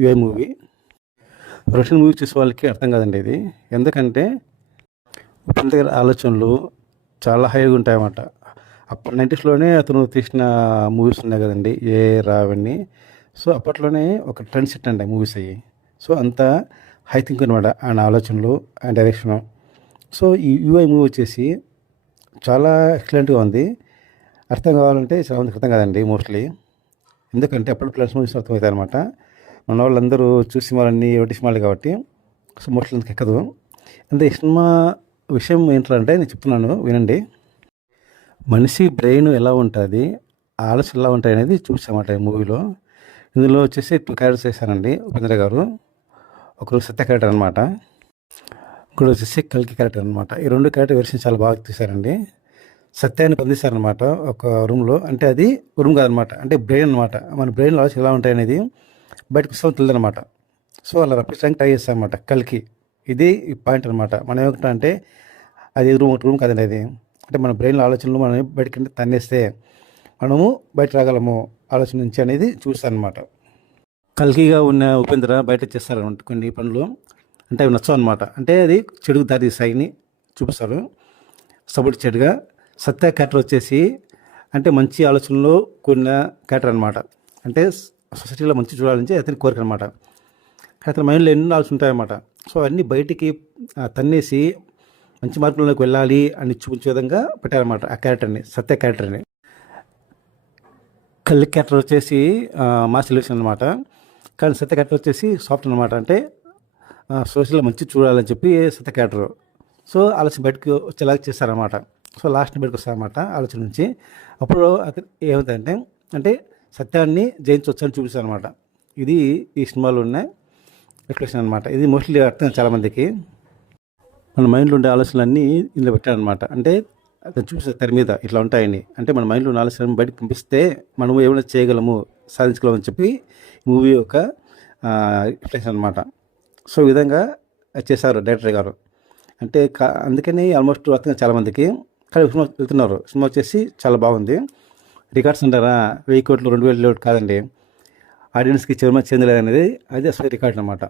UI movie. Russian movie చూసే వాళ్ళకి అర్థం కాదండి ఇది. ఎందుకంటే ఉపేంద్ర గారి ఆలోచనలు చాలా హైగా ఉంటాయన్నమాట. అప్పుడు 90స్లోనే అతను తీసిన మూవీస్ ఉన్నాయి కదండి, ఏ రావన్నీ. సో అప్పట్లోనే ఒక ట్రెండ్ సెట్ అండి మూవీస్ అయ్యి. సో అంత హై థింక్ అనమాట ఆయన ఆలోచనలు, ఆయన డైరెక్షను. సో ఈ యూఐ మూవీ వచ్చేసి చాలా ఎక్సలెంట్గా ఉంది. అర్థం కావాలంటే చాలా మందికి అర్థం కాదండి మోస్ట్లీ. ఎందుకంటే అప్పుడు ప్లస్ మూవీస్ అర్థమవుతాయి అనమాట. మన వాళ్ళందరూ చూసి వాళ్ళని ఒకటి సినిమాలు కాబట్టి సో మోస్ట్లీ అందుకు ఎక్కదు. అంటే ఈ సినిమా విషయం ఏంటంటే నేను చెప్తున్నాను వినండి. మనిషి బ్రెయిన్ ఎలా ఉంటుంది, ఆలోచన ఎలా ఉంటాయి అనేది చూసామాట ఈ మూవీలో. ఇందులో వచ్చేసి 2 క్యారెక్టర్స్ చేశారండి ఉపేంద్ర గారు. ఒకరు సత్య క్యారెక్టర్ అనమాట, ఇంకోటి వచ్చేసి కల్కి క్యారెక్టర్ అనమాట. ఈ 2 క్యారెక్టర్ వెర్షన్ చాలా బాగా తీశారండి. సత్యాన్ని బంధిస్తారనమాట ఒక రూమ్లో. అంటే అది రూమ్ కాదనమాట, అంటే బ్రెయిన్ అనమాట. మన బ్రెయిన్లో ఆలోచన ఎలా ఉంటాయి అనేది బయటకు వస్తాం తెలియదనమాట. సో అలా రప్పించడానికి ట్రై చేస్తారనమాట కల్కి. ఇది పాయింట్ అనమాట. మనం ఏమంటే అది రూమ్ కాదండి అది. అంటే మన బ్రెయిన్లో ఆలోచనలు మనం బయటకి తన్నేస్తే మనము బయట రాగలము ఆలోచన నుంచి అనేది చూస్తారనమాట. కల్కిగా ఉన్న ఉపేంద్ర బయట చేస్తారనమాట కొన్ని పనులు. అంటే అవి నచ్చవు అనమాట. అంటే అది చెడుకు దారి తీసాయిని చూపిస్తారు సపోర్ట్ చెడుగా. సత్య క్యారెక్టర్ వచ్చేసి అంటే మంచి ఆలోచనలో కూడిన క్యారెక్టర్ అనమాట. అంటే సొసైటీలో మంచి చూడాలని అతని కోరిక అనమాట. అతని మైండ్లో ఎన్నో ఆలోచన ఉంటాయన్నమాట. సో అన్నీ బయటికి తన్నేసి మంచి మార్గంలోకి వెళ్ళాలి అని చూపించే విధంగా పెట్టారన్నమాట ఆ క్యారెక్టర్ని, సత్య క్యారెక్టర్ని. కల్లి క్యారెక్టర్ వచ్చేసి మాస్ ఎలివేషన్ అనమాట. కానీ సత్య క్యారెక్టర్ వచ్చేసి సాఫ్ట్ అనమాట. అంటే సోషల్లో మంచి చూడాలని చెప్పి సత్య క్యారెక్టర్. సో ఆలోచన బయటకు వచ్చేలాగా చేస్తారనమాట. సో లాస్ట్ని బయటకు వస్తారనమాట ఆలోచన నుంచి. అప్పుడు అతను ఏమవుతుందంటే అంటే సత్యాన్ని జయించవచ్చు అని చూపిస్తారనమాట. ఇది ఈ సినిమాలో ఉన్న ఎక్స్ప్రెషన్ అనమాట. ఇది మోస్ట్లీ అర్థం చాలామందికి. మన మైండ్లో ఉండే ఆలోచనలన్నీ ఇందులో పెట్టారనమాట. అంటే అతను చూపిస్తారు తెర మీద ఇట్లా ఉంటాయని. అంటే మన మైండ్లో ఉన్న ఆలోచనలను బయటకు పంపిస్తే మనము ఏమైనా చేయగలము, సాధించగలమని చెప్పి మూవీ యొక్క ఎక్స్ప్రెషన్ అనమాట. సో ఈ విధంగా చేశారు డైరెక్టర్ గారు. అంటే అందుకని ఆల్మోస్ట్ అర్థం చాలామందికి. కానీ సినిమా వెళ్తున్నారు. సినిమా వచ్చేసి చాలా బాగుంది. రికార్డ్స్ అంటారా, 1000 కోట్లు 2000 కోట్లు కాదండి, ఆడియన్స్కి చెందలేదు అనేది అది అసలు రికార్డ్ అనమాట.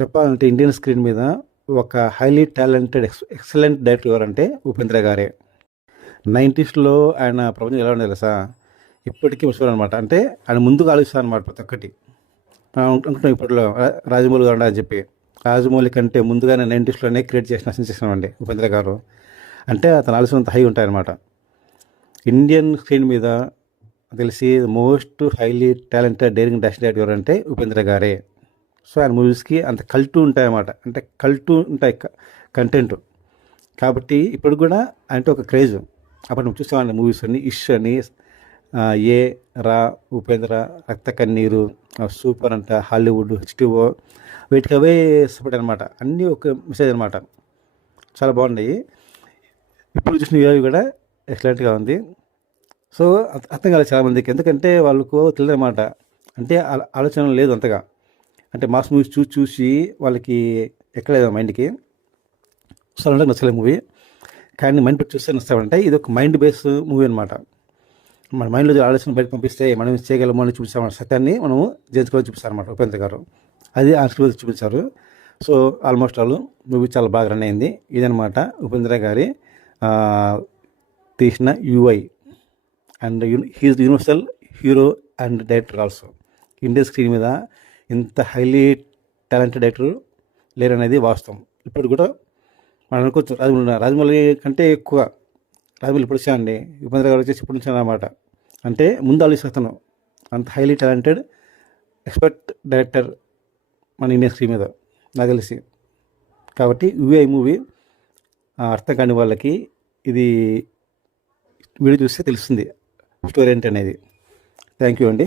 చెప్పాలంటే ఇండియన్ స్క్రీన్ మీద ఒక హైలీ టాలెంటెడ్ ఎక్సలెంట్ డైరెక్టర్ ఎవరంటే ఉపేంద్ర గారే. 90స్లో ఆయన ప్రపంచం ఎలా ఉండేది తెలుసా, ఇప్పటికీ మర్చిపోరు అనమాట. అంటే ఆయన ముందుకు ఆలోచిస్తారు అనమాట ప్రతి ఒక్కటి. అనుకుంటాం ఇప్పట్లో రాజమౌళి గారు అని చెప్పి. రాజమౌళి కంటే ముందుగానే 90స్లోనే క్రియేట్ చేసిన సెన్సేషన్ అండి ఉపేంద్ర గారు. అంటే అతని ఆలోచన అంత హై ఉంటాయన్నమాట. ఇండియన్ స్క్రీన్ మీద తెలిసి most highly talented daring director ఎవరంటే ఉపేంద్ర గారే. సో ఆయన మూవీస్కి అంత కల్టు ఉంటాయన్నమాట. అంటే కల్టు ఉంటాయి కంటెంట్. కాబట్టి ఇప్పుడు కూడా అంటే ఒక క్రేజ్. అప్పుడు మనం చూసామండి మూవీస్ అన్ని, ఇష్ అని, ఏ రా, ఉపేంద్ర, రక్త కన్నీరు, సూపర్ అంట, హాలీవుడ్, H2O, వీటికి అవే సపోర్ట్ అనమాట. అన్నీ ఒక మెసేజ్ అనమాట. చాలా బాగున్నాయి. ఇప్పుడు చూసిన ఇవి కూడా ఎక్సలెంట్గా ఉంది. సో అర్థం కాలేదు చాలామందికి. ఎందుకంటే వాళ్ళకు తెలియదు అనమాట. అంటే ఆలోచన లేదు అంతగా. అంటే మాస్ మూవీస్ చూసి వాళ్ళకి ఎక్కలేదు మైండ్కి. సో అంటే నచ్చలేదు మూవీ. కానీ మైండ్ పెట్టి చూస్తే నచ్చామంటే ఇది ఒక మైండ్ బేస్ మూవీ అనమాట. మన మైండ్లో ఆలోచన బయట పంపిస్తే మనం చేయగలము అని చూపిస్తామన్నమాట. సత్యాన్ని మనము జయించుకోవాలని చూపిస్తారన్నమాట ఉపేంద్ర గారు. అది ఆ స్క్రీన్ చూపించారు. సో ఆల్మోస్ట్ ఆల్ మూవీ చాలా బాగా రన్ అయింది. ఇదనమాట ఉపేంద్ర గారి తీసిన UI. And he's universal hero and director also. Indian screen మీద ఇంత హైలీ టాలెంటెడ్ డైరెక్టర్ లేరనేది వాస్తవం. ఇప్పుడు కూడా మనం అనుకోవచ్చు రాజమౌళి కంటే ఎక్కువ. రాజమౌళి ఇప్పుడు వచ్చాయండి, ఉపేంద్ర గారు వచ్చేసి ఇప్పుడు వచ్చాను అనమాట. అంటే ముందు ఆలోచిస్తాను అంత హైలీ టాలెంటెడ్ ఎక్స్పర్ట్ డైరెక్టర్ మన ఇండియన్ స్క్రీన్ మీద నాకు తెలిసి. కాబట్టి యూఐ మూవీ అర్థం కాని వాళ్ళకి ఇది వీడియో చూస్తే తెలుస్తుంది స్టోరీ ఏంటి అనేది. థ్యాంక్ యూ అండి.